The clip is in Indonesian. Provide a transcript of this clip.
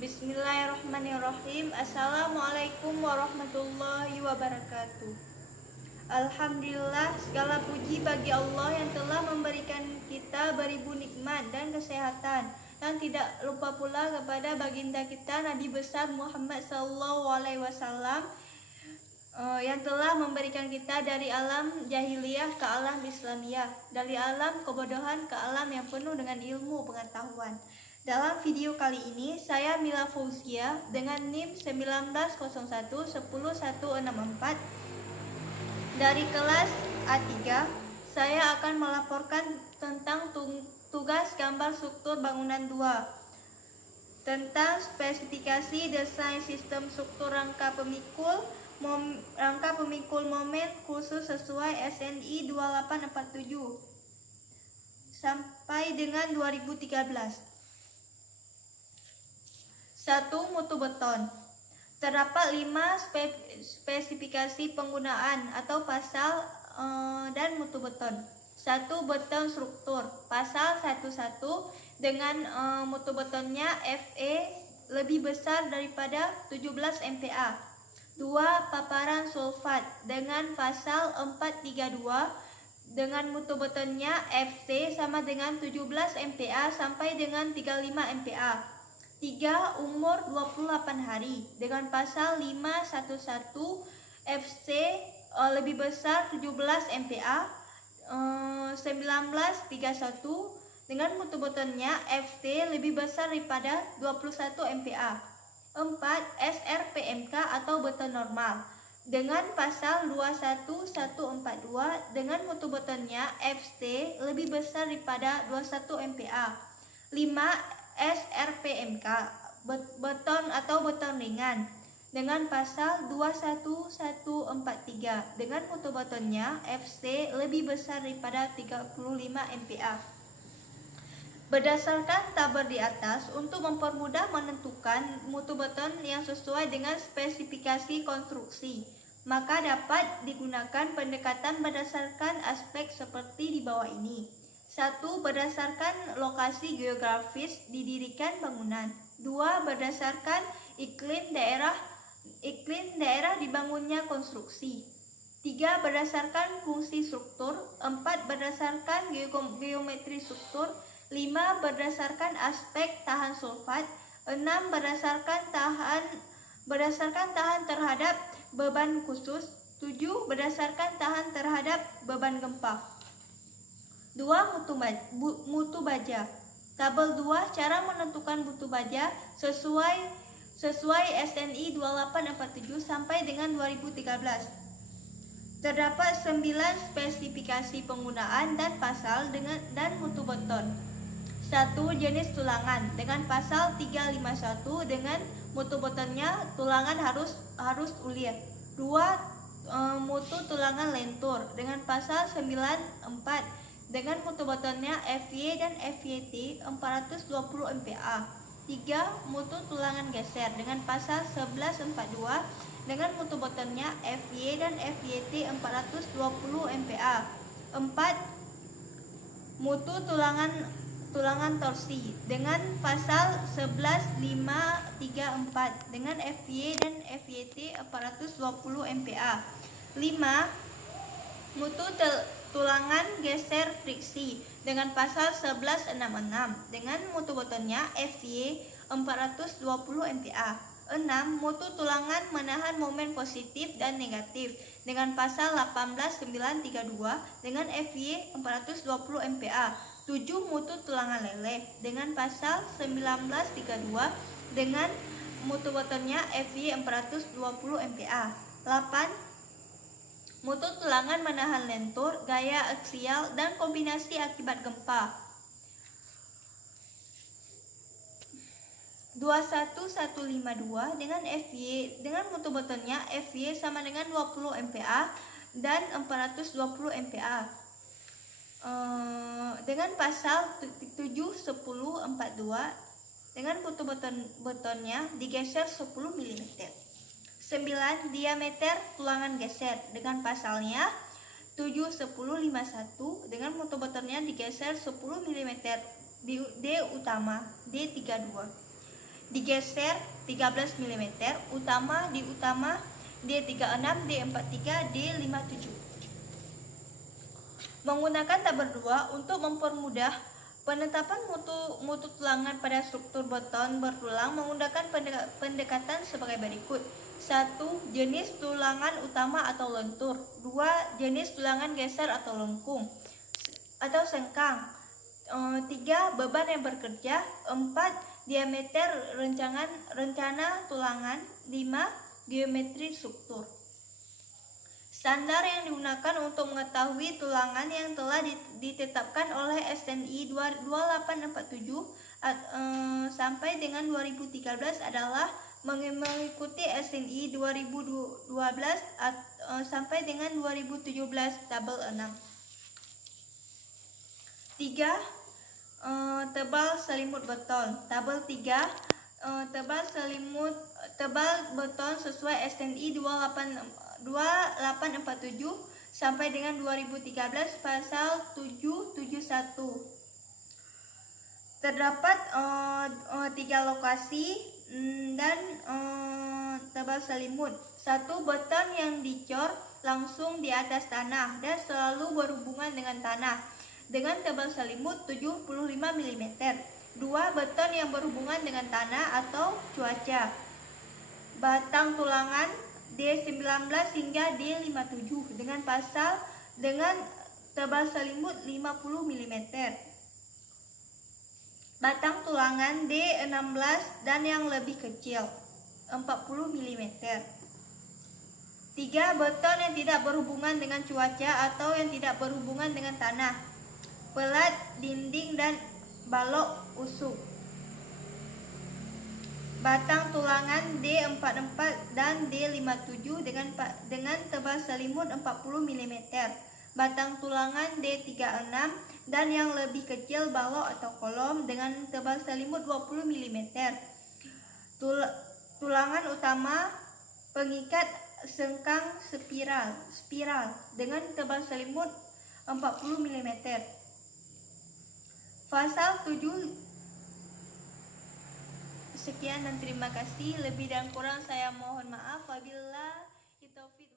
Bismillahirrahmanirrahim. Assalamualaikum warahmatullahi wabarakatuh. Alhamdulillah, segala puji bagi Allah yang telah memberikan kita beribu nikmat dan kesehatan. Dan tidak lupa pula kepada baginda kita Nabi besar Muhammad SAW yang telah memberikan kita dari alam jahiliyah ke alam Islamiyah, dari alam kebodohan ke alam yang penuh dengan ilmu pengetahuan. Dalam video kali ini, saya Mila Fauzia dengan NIM 19011164 dari kelas A3. Saya akan melaporkan tentang tugas gambar struktur bangunan 2, tentang spesifikasi desain sistem struktur rangka pemikul momen khusus sesuai SNI 2847 sampai dengan 2013. 1. Mutu beton. Terdapat 5 spesifikasi penggunaan atau pasal dan mutu beton. 1. Beton struktur. Pasal 11 dengan mutu betonnya Fe lebih besar daripada 17 MPa. 2. Paparan sulfat dengan pasal 432 dengan mutu betonnya Fc sama dengan 17 MPa sampai dengan 35 MPa. 3. Umur 28 hari dengan pasal 511 Fc lebih besar 17 MPa 1931 dengan mutu betonnya Fc lebih besar daripada 21 MPa. 4. SRPMK atau beton normal dengan pasal 21142 dengan mutu betonnya Fc lebih besar daripada 21 MPa. 5. SRPMK beton atau beton ringan dengan pasal 21143 dengan mutu betonnya Fc lebih besar daripada 35 MPa. Berdasarkan tabel di atas, untuk mempermudah menentukan mutu beton yang sesuai dengan spesifikasi konstruksi, maka dapat digunakan pendekatan berdasarkan aspek seperti di bawah ini. 1. Berdasarkan lokasi geografis didirikan bangunan. 2. Berdasarkan iklim daerah dibangunnya konstruksi. 3. Berdasarkan fungsi struktur. 4. Berdasarkan geometri struktur. 5. Berdasarkan aspek tahan sulfat. 6. Berdasarkan tahan terhadap beban khusus. 7. Berdasarkan tahan terhadap beban gempa. 2. Mutu baja. Tabel 2 cara menentukan mutu baja sesuai SNI 2847 sampai dengan 2013. Terdapat 9 spesifikasi penggunaan dan pasal dan mutu beton. 1. Jenis tulangan dengan pasal 351 dengan mutu betonnya tulangan harus ulir. 2. Mutu tulangan lentur dengan pasal 94 dengan mutu betonnya Fy dan Fyt 420 MPa. 3. Mutu tulangan geser dengan pasal 1142 dengan mutu betonnya Fy dan Fyt 420 MPa. 4. Mutu tulangan torsi dengan pasal 11534 dengan Fy dan Fyt 420 MPa. 5. Mutu tulangan geser friksi dengan pasal 1166 dengan mutu betonnya Fy 420 MPa. 6. Mutu tulangan menahan momen positif dan negatif dengan pasal 18932 dengan Fy 420 MPa. 7. Mutu tulangan leleh dengan pasal 1932 dengan mutu betonnya Fy 420 MPa. 8. Mutu tulangan menahan lentur, gaya aksial, dan kombinasi akibat gempa. 21152 dengan Fy dengan mutu betonnya Fy sama dengan 20 MPa dan 420 MPa. Dengan pasal 71042 dengan mutu betonnya digeser 10 mm. 9. Diameter tulangan geser dengan pasalnya 71051 dengan mutu betonnya digeser 10 mm D utama D32. digeser 13 mm, utama, D36, D43, D57. Menggunakan tabel 2 untuk mempermudah penetapan mutu tulangan pada struktur beton bertulang menggunakan pendekatan sebagai berikut. 1. Jenis tulangan utama atau lentur. 2. Jenis tulangan geser atau lengkung atau sengkang. 3. Beban yang bekerja. 4. Diameter rencana tulangan. 5. Geometri struktur. Standar yang digunakan untuk mengetahui tulangan yang telah ditetapkan oleh SNI 2847 sampai dengan 2013 adalah mengikuti SNI 2012 sampai dengan 2017 tabel 6. 3. Tebal selimut beton. Tabel 3. Tebal beton sesuai SNI 2847 sampai dengan 2013 pasal 771. Terdapat 3 lokasi dan tebal selimut. 1. Beton yang dicor langsung di atas tanah dan selalu berhubungan dengan tanah dengan tebal selimut 75 mm. 2. Beton yang berhubungan dengan tanah atau cuaca. Batang tulangan D19 hingga D57 dengan tebal selimut 50 mm. Batang tulangan D16 dan yang lebih kecil 40 mm. 3. Beton yang tidak berhubungan dengan cuaca atau yang tidak berhubungan dengan tanah. Pelat, dinding, dan balok usuk. Batang tulangan D44 dan D57 dengan tebal selimut 40 mm. Batang tulangan D36 dan yang lebih kecil balok atau kolom dengan tebal selimut 20 mm. Tulangan utama pengikat sengkang spiral dengan tebal selimut 40 mm. Pasal 7. Sekian dan terima kasih. Lebih dan kurang saya mohon maaf. Wabillahi taufiq.